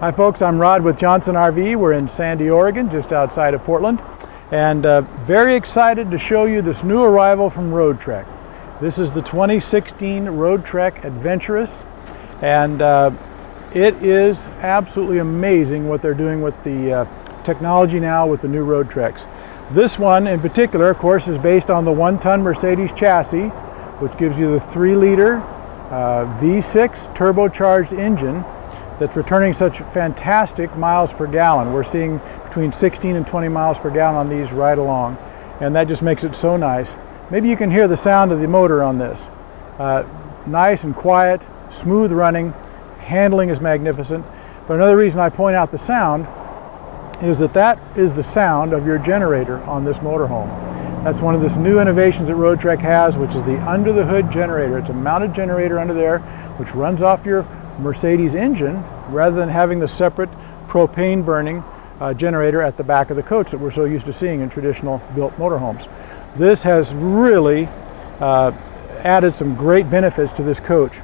Hi folks, I'm Rod with Johnson RV. We're in Sandy, Oregon, just outside of Portland, and very excited to show you this new arrival from Road Trek. This is the 2016 Road Trek Adventurous, and it is absolutely amazing what they're doing with the technology now with the new Road Treks. This one in particular, of course, is based on the 1-ton Mercedes chassis, which gives you the 3-liter V6 turbocharged engine that's returning such fantastic miles per gallon. We're seeing between 16 and 20 miles per gallon on these right along, and that just makes it so nice. Maybe you can hear the sound of the motor on this. Nice and quiet, smooth running, handling is magnificent. But another reason I point out the sound is that is the sound of your generator on this motorhome. That's one of the new innovations that Road Trek has, which is the under the hood generator. It's a mounted generator under there which runs off your Mercedes engine rather than having the separate propane burning generator at the back of the coach that we're so used to seeing in traditional built motorhomes. This has really added some great benefits to this coach.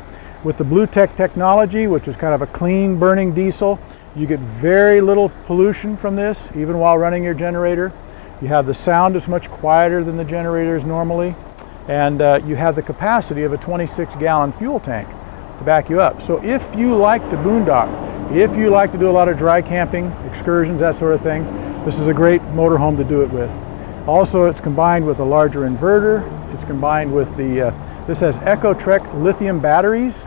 With the Blue Tech technology, which is kind of a clean burning diesel, you get very little pollution from this even while running your generator. You have the sound that's much quieter than the generators normally, and you have the capacity of a 26-gallon fuel tank to back you up. So if you like to boondock, if you like to do a lot of dry camping, excursions, that sort of thing, this is a great motorhome to do it with. Also, it's combined with a larger inverter. It's combined with the, this has EcoTrek lithium batteries,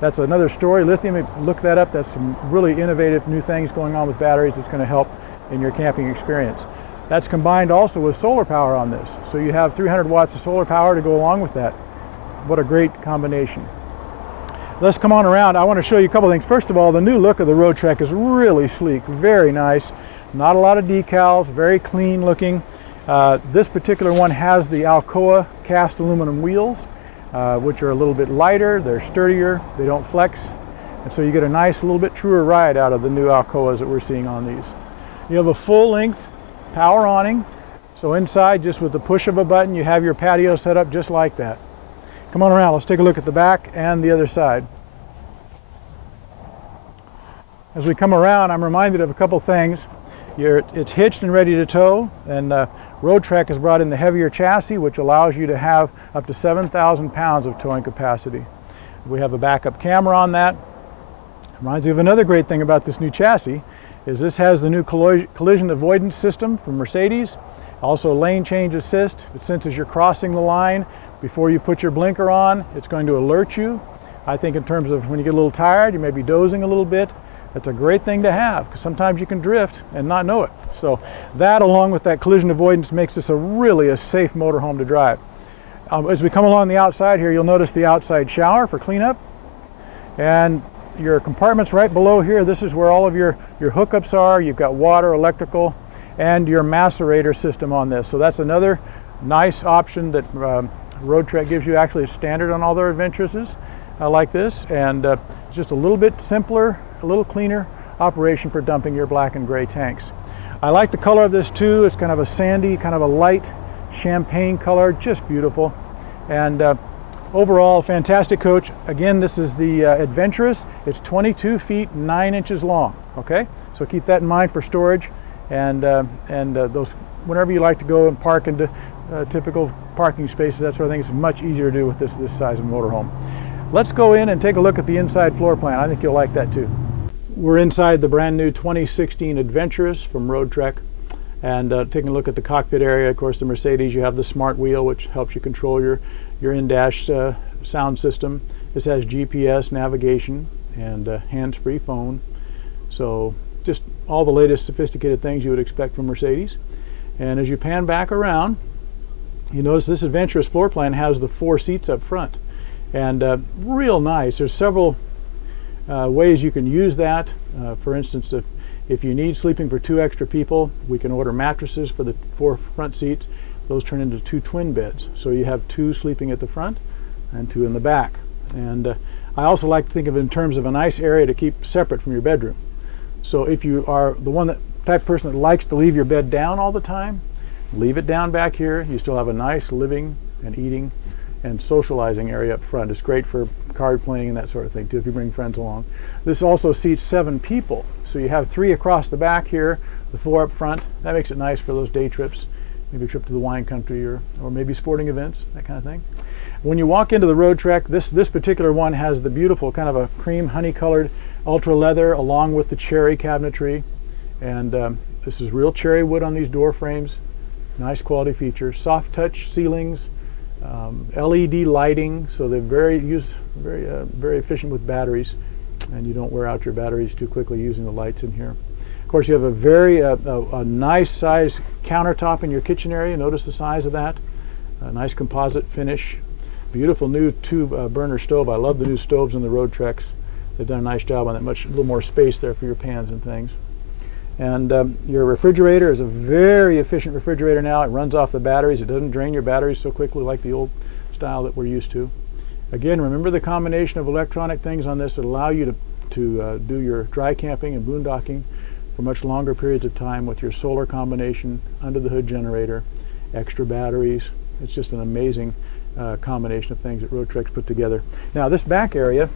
that's another story. Lithium, look that up, that's some really innovative new things going on with batteries that's going to help in your camping experience. That's combined also with solar power on this. So you have 300 watts of solar power to go along with that. What a great combination. Let's come on around. I want to show you a couple things. First of all, the new look of the Road Trek is really sleek, very nice. Not a lot of decals, very clean looking. This particular one has the Alcoa cast aluminum wheels, which are a little bit lighter, they're sturdier, they don't flex. And so you get a nice, little bit truer ride out of the new Alcoas that we're seeing on these. You have a full-length power awning. So inside, just with the push of a button, you have your patio set up just like that. Come on around, let's take a look at the back and the other side. As we come around, I'm reminded of a couple things. It's hitched and ready to tow, and Road Trek has brought in the heavier chassis, which allows you to have up to 7,000 pounds of towing capacity. We have a backup camera on that. Reminds me of another great thing about this new chassis, is this has the new collision avoidance system from Mercedes. Also lane change assist. It senses you're crossing the line. Before you put your blinker on, it's going to alert you. I think in terms of when you get a little tired, you may be dozing a little bit. That's a great thing to have, because sometimes you can drift and not know it. So that, along with that collision avoidance, makes this really a safe motorhome to drive. As we come along the outside here, you'll notice the outside shower for cleanup. And your compartments right below here, this is where all of your hookups are. You've got water, electrical, and your macerator system on this. So that's another nice option that Road Trek gives you. Actually, a standard on all their Adventurouses like this, and just a little bit simpler, a little cleaner operation for dumping your black and gray tanks. I like the color of this too. It's kind of a sandy, kind of a light champagne color, just beautiful. And overall, fantastic coach. Again, this is the Adventurous. It's 22 feet 9 inches long. Okay, so keep that in mind for storage, and those, whenever you like to go and park into typical parking spaces, that sort of thing, it's much easier to do with this size of motorhome. Let's go in and take a look at the inside floor plan. I think you'll like that too. We're inside the brand new 2016 Adventurous from Road Trek, and taking a look at the cockpit area. Of course, the Mercedes, you have the smart wheel, which helps you control your in-dash sound system. This has GPS, navigation, and hands-free phone. So just all the latest sophisticated things you would expect from Mercedes. And as you pan back around, you notice this Adventurous floor plan has the 4 seats up front, and real nice. There's several ways you can use that. For instance, if you need sleeping for 2 extra people, we can order mattresses for the 4 front seats. Those turn into 2 twin beds, so you have 2 sleeping at the front and 2 in the back. And I also like to think of it in terms of a nice area to keep separate from your bedroom. So if you are the type of person that likes to leave your bed down all the time, leave it down back here. You still have a nice living and eating and socializing area up front. It's great for card playing and that sort of thing too, if you bring friends along. This also seats 7 people. So you have 3 across the back here, the 4 up front. That makes it nice for those day trips, maybe a trip to the wine country or maybe sporting events, that kind of thing. When you walk into the Road Trek, this particular one has the beautiful kind of a cream honey colored ultra leather along with the cherry cabinetry. And this is real cherry wood on these door frames. Nice quality features. Soft touch ceilings, LED lighting, so they're very efficient with batteries, and you don't wear out your batteries too quickly using the lights in here. Of course, you have a very nice size countertop in your kitchen area. Notice the size of that. A nice composite finish. Beautiful new tube burner stove. I love the new stoves in the Road Treks. They've done a nice job on that. A little more space there for your pans and things. And your refrigerator is a very efficient refrigerator now. It runs off the batteries. It doesn't drain your batteries so quickly like the old style that we're used to. Again, remember the combination of electronic things on this that allow you to do your dry camping and boondocking for much longer periods of time with your solar combination, under the hood generator, extra batteries. It's just an amazing combination of things that Road Treks put together. Now this back area,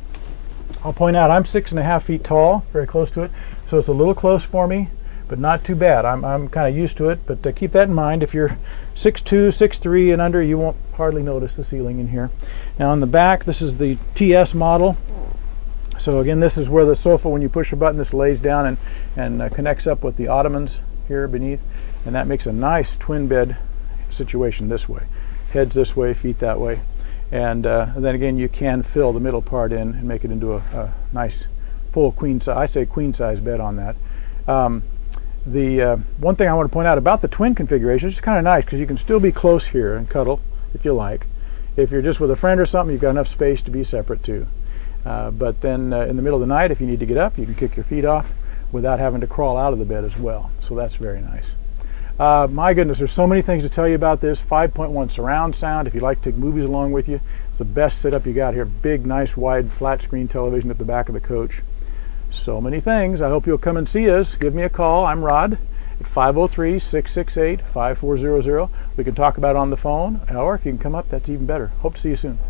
I'll point out I'm 6.5 feet tall, very close to it, so it's a little close for me, but not too bad. I'm kind of used to it, but keep that in mind. If you're 6'2", 6'3", and under, you won't hardly notice the ceiling in here. Now on the back, this is the TS model. So again, this is where the sofa, when you push a button, this lays down and connects up with the ottomans here beneath, and that makes a nice twin bed situation this way. Heads this way, feet that way. And then again, you can fill the middle part in and make it into a nice full queen size, I say queen size bed on that. The one thing I want to point out about the twin configuration, it's kind of nice because you can still be close here and cuddle if you like. If you're just with a friend or something, you've got enough space to be separate too. But then in the middle of the night, if you need to get up, you can kick your feet off without having to crawl out of the bed as well. So that's very nice. My goodness, there's so many things to tell you about this. 5.1 surround sound. If you like to take movies along with you, it's the best setup you got here. Big, nice, wide, flat screen television at the back of the coach. So many things. I hope you'll come and see us. Give me a call. I'm Rod at 503-668-5400. We can talk about it on the phone, or if you can come up, that's even better. Hope to see you soon.